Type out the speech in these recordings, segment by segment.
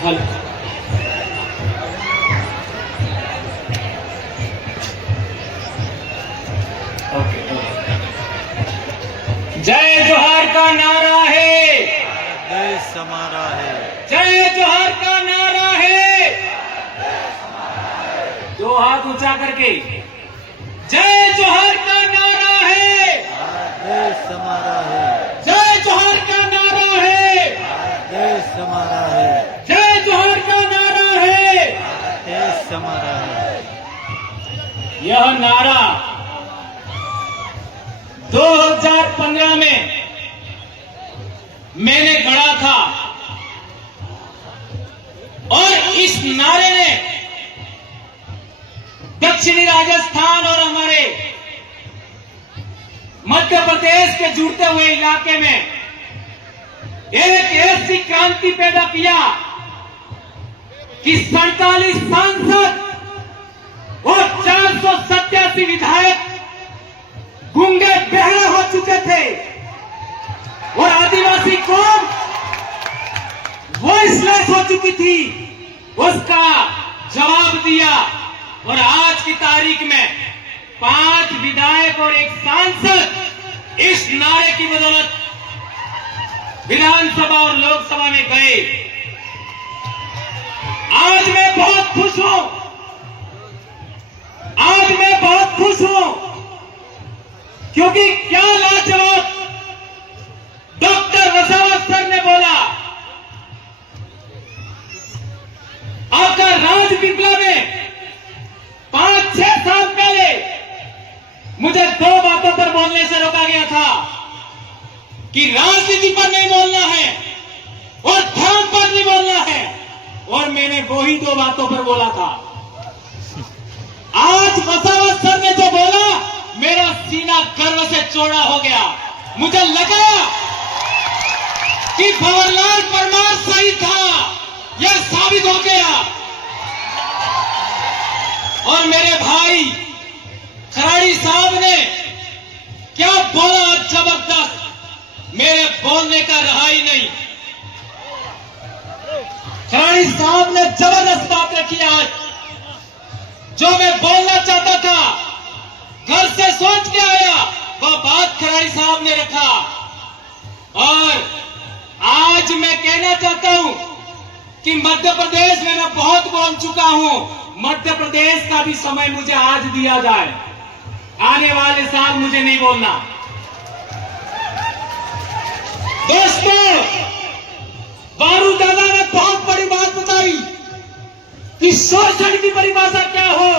Hello. Okay. जय जोहार का नारा है, देश हमारा है। जय जोहार का नारा है। दो हाथ ऊंचा करके जय जोहार का नारा है, देश हमारा है। जय जोहार का नारा है, देश हमारा है। जय जोहार का नारा है। देश हमारा है। यह नारा 2015 में मैंने गढ़ा था और इस नारे ने दक्षिणी राजस्थान और हमारे मध्य प्रदेश के जुड़ते हुए इलाके में एक ऐसी क्रांति पैदा किया कि 47 सांसद और 487 विधायक गूंगे बहरे हो चुके थे और आदिवासी कौम वॉइसलेस हो चुकी थी। उसका जवाब दिया और आज की तारीख में 5 विधायक और 1 सांसद इस नारे की बदौलत विधानसभा और लोकसभा में गए। आज मैं बहुत खुश हूं, आज मैं बहुत खुश हूं क्योंकि क्या लाजवाब डॉक्टर वसावत सर ने बोला। आपका राज पिपला में 5-6 साल पहले मुझे 2 बातों पर बोलने से रोका गया था कि राजनीति पर नहीं बोलना है और धर्म पर नहीं बोलना है, और मैंने वही 2 बातों पर बोला था। आज वसावत सर ने जो बोला, मेरा सीना गर्व से चौड़ा हो गया। मुझे लगा कि भंवरलाल परमार सही था, यह साबित हो गया। और मेरे भाई खराड़ी साहब ने क्या बोला, जबरदस्त, मेरे बोलने का रहा ही नहीं। खराड़ी साहब ने जबरदस्त बातें की आज, जो मैं बोलना चाहता था, घर से सोच के आया, वह बात खराड़ी साहब ने रखा। और आज मैं कहना चाहता हूं कि मध्य प्रदेश में मैं बहुत बोल चुका हूं, मध्य प्रदेश का भी समय मुझे आज दिया जाए, आने वाले साल मुझे नहीं बोलना। दोस्तों, बारू दादा ने बहुत बड़ी बात बताई कि शोषण की परिभाषा क्या हो,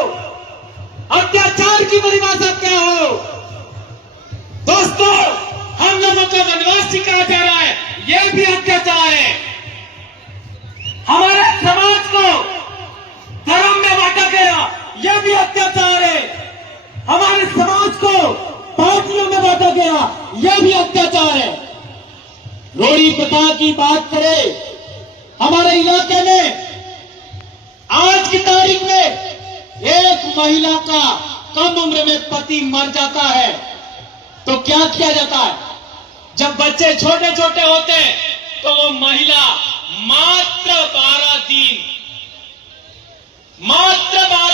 अत्याचार की परिभाषा क्या हो। दोस्तों, हम लोगों को वनवासी कहा जा रहा है, यह भी अत्याचार है। हमारे समाज को धर्म में बांटा गया, यह भी अत्याचार है। हमारे समाज को पार्टियों में बांटा गया, यह भी अत्याचार है। रोड़ी प्रथा की बात करें, हमारे इलाके में आज की तारीख में एक महिला का कम उम्र में पति मर जाता है तो क्या किया जाता है? जब बच्चे छोटे छोटे होते हैं तो वो महिला मात्र 12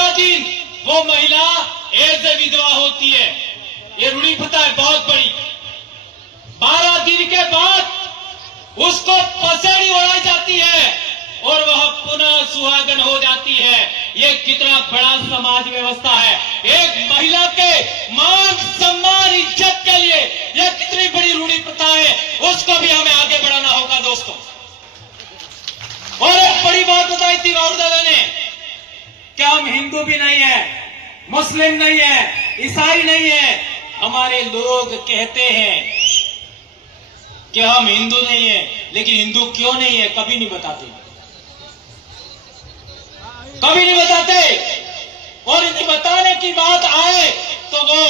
दिन वो महिला एज ए विधवा होती है। ये रूढ़ी प्रथा है बहुत बड़ी। 12 दिन के बाद उसको पसेड़ी उड़ाई जाती है और वह पुनः सुहागन हो जाती है। ये कितना बड़ा समाज व्यवस्था है। एक महिला के मान सम्मान इज्जत के लिए यह कितनी बड़ी रूढ़ी प्रथा है, उसको भी हमें आगे बढ़ाना होगा दोस्तों। और एक बड़ी बात बताई थी बारू दादा ने कि हम हिंदू भी नहीं है, मुस्लिम नहीं है, ईसाई नहीं है। हमारे लोग कहते हैं कि हम हिंदू नहीं है, लेकिन हिंदू क्यों नहीं है कभी नहीं बताते, कभी नहीं बताते। और यदि बताने की बात आए तो वो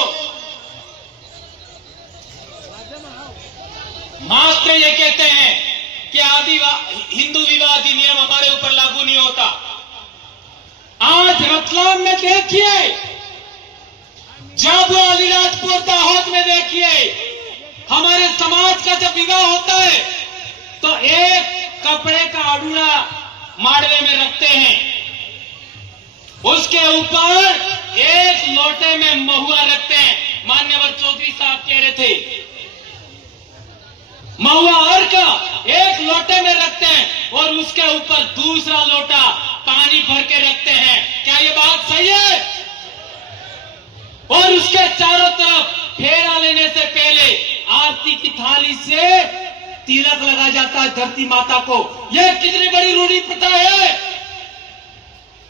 मात्र ये कहते हैं कि हिंदू विवाह अधिनियम हमारे ऊपर लागू नहीं होता। आज रतलाम में देखिए, जब अलीराजपुर दाहोद में देखिए, हमारे समाज का जब विवाह होता है तो एक कपड़े का अड़ूड़ा माड़वे में रखते हैं, उसके ऊपर एक लोटे में महुआ रखते हैं। मान्यवर चौधरी साहब कह रहे थे, महुआ अर्घ एक लोटे में रखते हैं और उसके ऊपर दूसरा लोटा पानी भर के रखते हैं। क्या ये बात सही है? और उसके चारों तरफ फेरा लेने से पहले आरती की थाली से तिलक लगा जाता है धरती माता को। यह कितनी बड़ी रूढ़ी प्रथा है।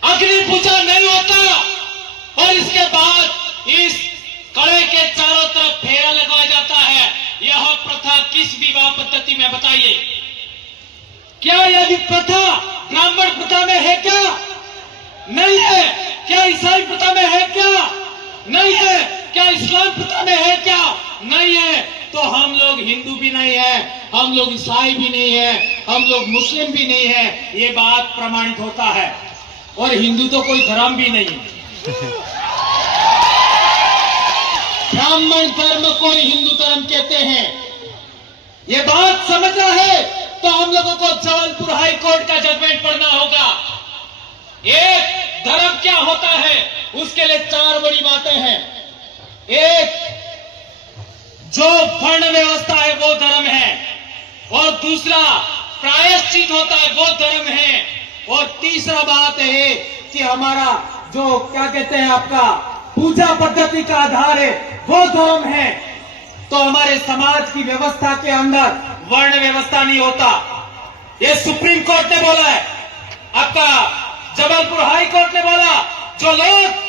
अग्नि पूजा नहीं होता और इसके बाद इस कड़े के चारों तरफ फेरा लगाया जाता है। यह प्रथा किस विवाह पद्धति में बताइए? क्या यह प्रथा ब्राह्मण प्रथा में है क्या? नहीं है। क्या ईसाई प्रथा में है क्या? नहीं है। क्या इस्लाम प्रथा में है क्या? नहीं है। तो हम लोग हिंदू भी नहीं है, हम लोग ईसाई भी नहीं है, हम लोग मुस्लिम भी नहीं है। ये बात प्रमाणित होता है। और हिंदू तो कोई धर्म भी नहीं है। ब्राह्मण धर्म को हिंदू धर्म कहते हैं। ये बात समझना है तो हम लोगों को जबलपुर हाई कोर्ट का जजमेंट पढ़ना होगा। एक धर्म क्या होता है उसके लिए चार बड़ी बातें हैं। एक, जो वर्ण व्यवस्था है वो धर्म है, और दूसरा प्रायश्चित होता है वो धर्म है, और तीसरा बात है कि हमारा जो क्या कहते हैं आपका पूजा पद्धति का आधार है वो धर्म है। तो हमारे समाज की व्यवस्था के अंदर वर्ण व्यवस्था नहीं होता। ये सुप्रीम कोर्ट ने बोला है, आपका जबलपुर हाई कोर्ट ने बोला। जो लोग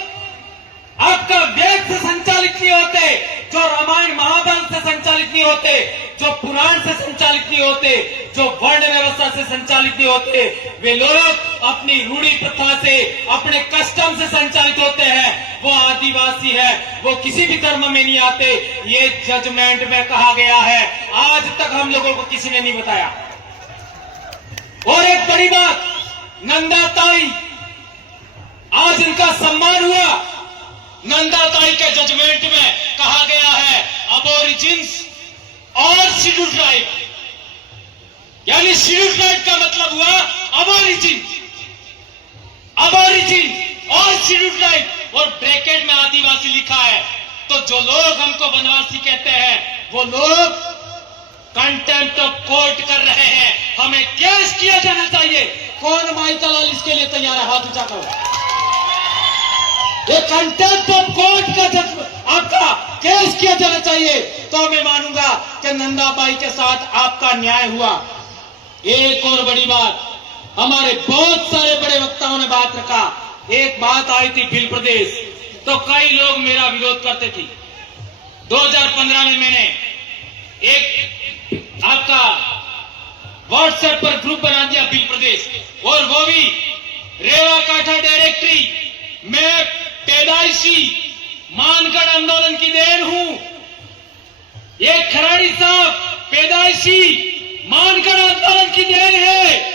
आपका वेद से संचालित नहीं होते, जो रामायण महाभारत से संचालित नहीं होते, जो पुराण से संचालित नहीं होते, जो वर्ण व्यवस्था से संचालित नहीं होते, वे लोग अपनी रूढ़ी प्रथा से, अपने कस्टम से संचालित होते हैं। वो आदिवासी है, वो किसी भी धर्म में नहीं आते। ये जजमेंट में कहा गया है। आज तक हम लोगों को किसी ने नहीं बताया। और एक बड़ी बात, नंदा ताई, आज इनका सम्मान हुआ। नंदा ताई के जजमेंट में कहा गया है अबोरिजिन्स और शेड्यूल ट्राइब, यानी शेड्यूल ट्राइब का मतलब हुआ अबोरिजिन, अबोरिजिन और शेड्यूल ट्राइब, और ब्रैकेट में आदिवासी लिखा है। तो जो लोग हमको वनवासी कहते हैं वो लोग कंटेम्प्ट ऑफ कोर्ट कर रहे हैं। हमें केस किया जाना चाहिए। कौन माइकल लाल इसके लिए तैयार है? हाथ ऊंचा करो। ये कंटेम्प्ट ऑफ कोर्ट का आपका केस किया जाना चाहिए, तो मैं मानूंगा कि नंदाबाई के साथ आपका न्याय हुआ। एक और बड़ी बात, हमारे बहुत सारे बड़े वक्ताओं ने बात रखा। एक बात आई थी भील प्रदेश, तो कई लोग मेरा विरोध करते थे। 2015 में मैंने एक आपका व्हाट्सएप पर ग्रुप बना दिया भील प्रदेश, और वो भी रेवा काठा डायरेक्टरी। मैं पैदाइशी मानगढ़ आंदोलन की देन हूं। ये खराड़ी साहब पैदाइशी मानगढ़ आंदोलन की देन है।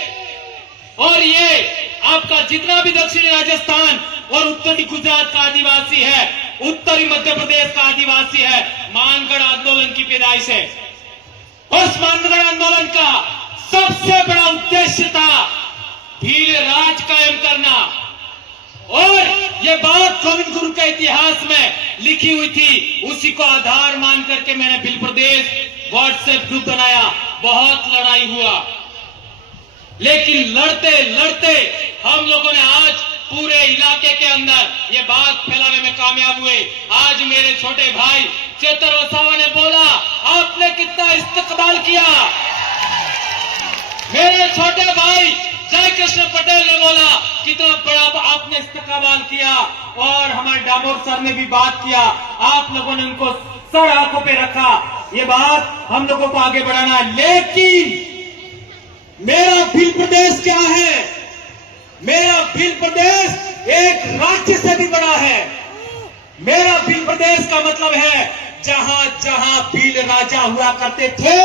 और ये आपका जितना भी दक्षिणी राजस्थान और उत्तरी गुजरात का आदिवासी है, उत्तरी मध्य प्रदेश का आदिवासी है, मानगढ़ आंदोलन की पैदाइश है। उस मानगढ़ आंदोलन का सबसे बड़ा उद्देश्य था भील राज कायम करना। और ये बात गोविंद गुरु के इतिहास में लिखी हुई थी। उसी को आधार मान करके मैंने भील प्रदेश व्हाट्सएप ग्रुप बनाया। बहुत लड़ाई हुआ, लेकिन लड़ते लड़ते हम लोगों ने आज पूरे इलाके के अंदर ये बात फैलाने में कामयाब हुए। आज मेरे छोटे भाई चेतर वसावा ने बोला, आपने कितना इस्तकबाल किया। मेरे छोटे भाई जय कृष्ण पटेल ने बोला, कितना बड़ा आपने इस्तकबाल किया। और हमारे डामोर सर ने भी बात किया, आप लोगों ने उनको सर आंखों पे रखा। ये बात हम लोगों को आगे बढ़ाना है। लेकिन मेरा भील प्रदेश क्या है? मेरा भील प्रदेश एक राज्य से भी बड़ा है। मेरा भील प्रदेश का मतलब है जहां जहां भील राजा हुआ करते थे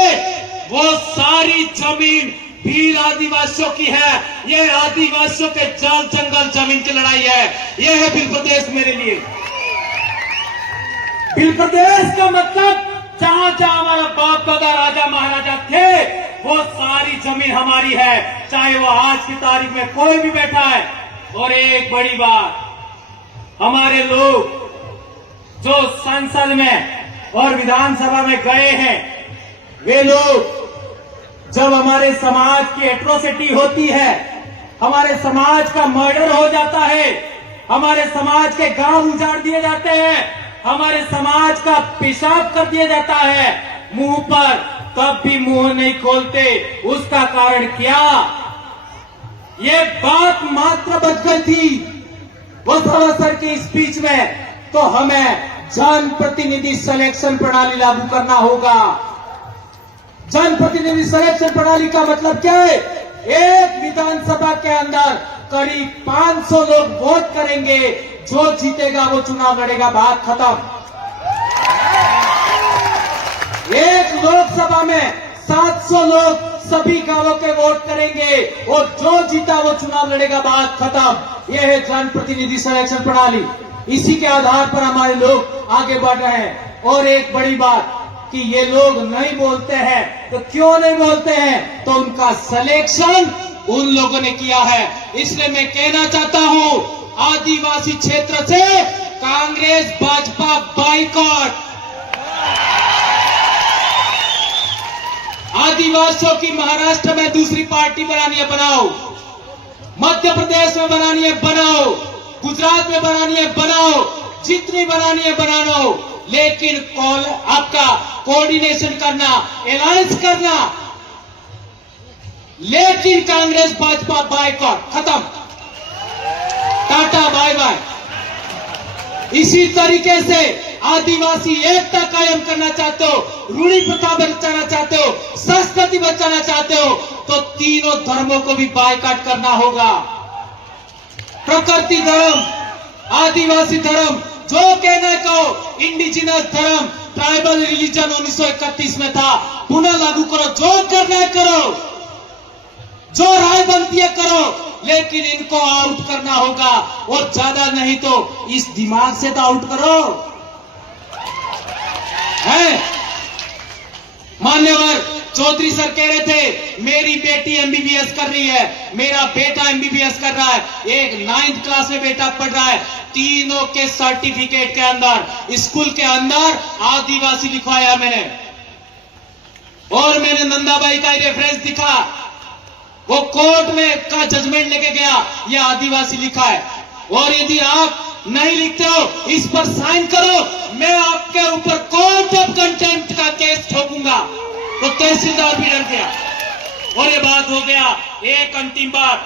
वो सारी जमीन भील आदिवासियों की है। यह आदिवासियों के जल जंगल जमीन की लड़ाई है। यह है भील प्रदेश मेरे लिए। भील प्रदेश का मतलब जहां जहां हमारा बाप दादा राजा महाराजा थे वो सारी जमीन हमारी है, चाहे वो आज की तारीख में कोई भी बैठा है। और एक बड़ी बात, हमारे लोग जो संसद में और विधानसभा में गए हैं, वे लोग जब हमारे समाज की एट्रोसिटी होती है, हमारे समाज का मर्डर हो जाता है, हमारे समाज के गांव उजाड़ दिए जाते हैं, हमारे समाज का पेशाब कर दिया जाता है मुंह पर, तब भी मुंह नहीं खोलते। उसका कारण क्या? ये बात मात्र बच गई थी वसुंधरा सर की स्पीच में, तो हमें जनप्रतिनिधि सिलेक्शन प्रणाली लागू करना होगा। जनप्रतिनिधि सिलेक्शन प्रणाली का मतलब क्या है? एक विधानसभा के अंदर करीब 500 लोग वोट करेंगे, जो जीतेगा वो चुनाव लड़ेगा, बात खत्म। एक लोकसभा में 700 लोग सभी गांवों के वोट करेंगे और जो जीता वो चुनाव लड़ेगा, बात खत्म। यह है जनप्रतिनिधि सिलेक्शन प्रणाली। इसी के आधार पर हमारे लोग आगे बढ़ रहे हैं। और एक बड़ी बात कि ये लोग नहीं बोलते हैं, तो क्यों नहीं बोलते हैं? तो उनका सिलेक्शन उन लोगों ने किया है। इसलिए मैं कहना चाहता हूं, आदिवासी क्षेत्र से कांग्रेस भाजपा बाइकॉट। आदिवासियों की महाराष्ट्र में दूसरी पार्टी बनानी है, बनाओ। मध्य प्रदेश में बनानी है, बनाओ। गुजरात में बनानी है, बनाओ। जितनी बनानी है बनाओ, लेकिन आपका कोऑर्डिनेशन करना, अलायंस करना, लेकिन कांग्रेस भाजपा बाइकॉट, खत्म, टाटा बाय बाय। इसी तरीके से आदिवासी एकता कायम करना चाहते हो, रूढ़ी प्रथा बचाना चाहते हो, संस्कृति बचाना चाहते हो, तो तीनों धर्मों को भी बायकॉट करना होगा। प्रकृति धर्म, आदिवासी धर्म, जो कहना कहो, इंडिजिनस धर्म, ट्राइबल रिलीजन 1931 में था, पुनः लागू करो। जो करना है करो, जो राय बनती है करो, लेकिन इनको आउट करना होगा। और ज्यादा नहीं तो इस दिमाग से तो आउट करो। है मान्यवर चौधरी सर कह रहे थे, मेरी बेटी एमबीबीएस कर रही है, मेरा बेटा एमबीबीएस कर रहा है, एक 9th क्लास में बेटा पढ़ रहा है, तीनों के सर्टिफिकेट के अंदर, स्कूल के अंदर आदिवासी लिखवाया मैंने। और मैंने नंदाबाई का रेफरेंस दिखा, वो कोर्ट में का जजमेंट लेके गया, ये आदिवासी लिखा है। और यदि आप नहीं लिखते हो, इस पर साइन करो, मैं आपके ऊपर कोर्ट ऑफ कंटेम्प्ट का केस ठोकूंगा। तो तहसीलदार भी डर गया। और ये बात हो गया। एक अंतिम बात,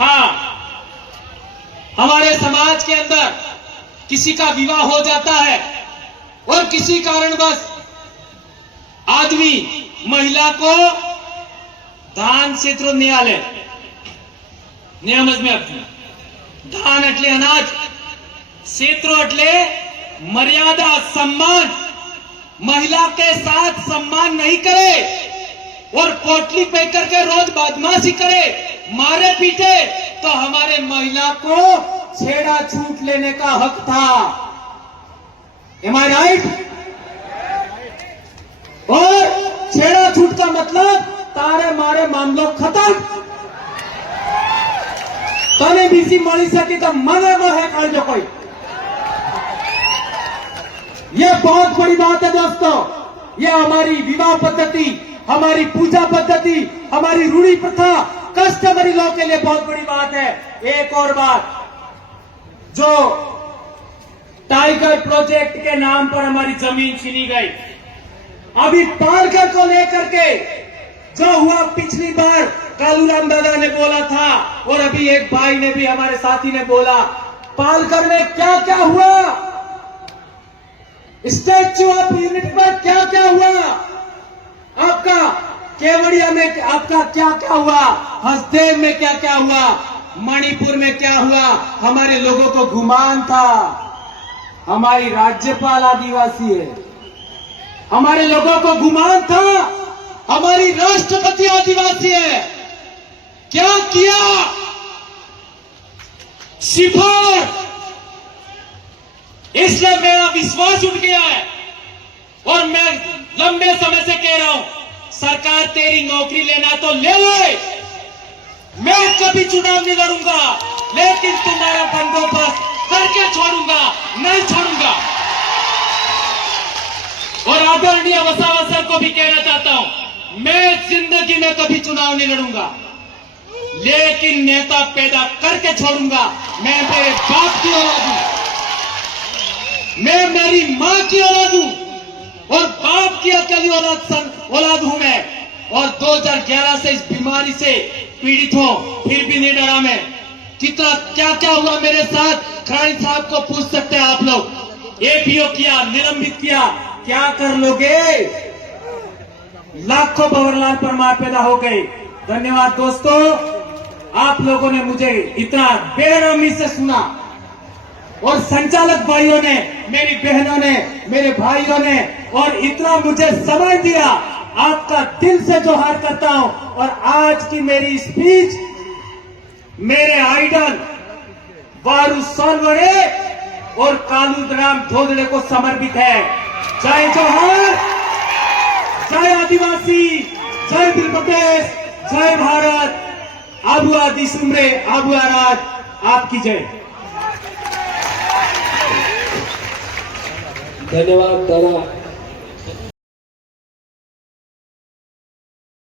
हाँ, हमारे समाज के अंदर किसी का विवाह हो जाता है और किसी कारणवश आदमी महिला को दान क्षेत्र न्यायालय नियम में अपनी दान એટલે अनाज, क्षेत्र એટલે मर्यादा, सम्मान। महिला के साथ सम्मान नहीं करे और पोटली पे करके रोज बदमाशी करे, मारे पीटे, तो हमारे महिला को छेड़ा छूट लेने का हक था। एम आई राइट? और छेड़ा छूट का मतलब तारे मारे मामलों खत्म। तने बीसी मળી सके तो मने मोहे कर जो कोई। ये बहुत बड़ी बात है दोस्तों। ये हमारी विवाह पद्धति, हमारी पूजा पद्धति, हमारी रूढ़ी प्रथा, कस्टमरी लॉ के लिए बहुत बड़ी बात है। एक और बात, जो टाइगर प्रोजेक्ट के नाम पर हमारी जमीन छीनी गई, अभी पालघर को लेकर के जो हुआ, पिछली बार कालूराम दादा ने बोला था और अभी एक भाई ने भी, हमारे साथी ने बोला, पालघर में क्या क्या हुआ, स्टैच्यू ऑफ यूनिटी पर क्या क्या हुआ, आपका केवड़िया में आपका क्या क्या हुआ, हसदेव में क्या क्या हुआ, मणिपुर में क्या हुआ। हमारे लोगों को गुमान था हमारी राज्यपाल आदिवासी है, हमारे लोगों को गुमान था हमारी राष्ट्रपति आदिवासी है। क्या किया? सिफार। इसलिए मेरा विश्वास उठ गया है और मैं लंबे समय से कह रहा हूं, सरकार तेरी नौकरी लेना तो ले ले, मैं कभी चुनाव नहीं लड़ूंगा, लेकिन तुम्हारा बंदोबस्त करके छोड़ूंगा, नहीं छोड़ूंगा। और आदरणीय वसावा सर को भी कहना चाहता हूं, मैं जिंदगी में कभी चुनाव नहीं लड़ूंगा, लेकिन नेता पैदा करके छोड़ूंगा। मैं मेरे बाप की औलाद हूं, मैं मेरी मां की औलाद हूं, और बाप की अकेली औलाद हूं मैं। और 2011 से इस बीमारी से पीड़ित हूं, फिर भी नहीं डरा मैं। कितना क्या क्या हुआ मेरे साथ, खरानी साहब को पूछ सकते हैं आप लोग। एपीओ किया, निलंबित किया, क्या कर लोगे? लाखों बवरलाल परमार पैदा हो गए। धन्यवाद दोस्तों, आप लोगों ने मुझे इतना बेरहमी से सुना, और संचालक भाइयों ने, मेरी बहनों ने, मेरे भाइयों ने, और इतना मुझे समय दिया। आपका दिल से जोहार करता हूं। और आज की मेरी स्पीच मेरे आइडल वारू सोनवणे और कालूराम धोदड़े को समर्पित है। जय जोहार, जय आदिवासी, जय दिल प्रदेश, जय भारत, आबुआ दिसुमरे, आबुआ राज, आपकी जय। धन्यवाद दादा।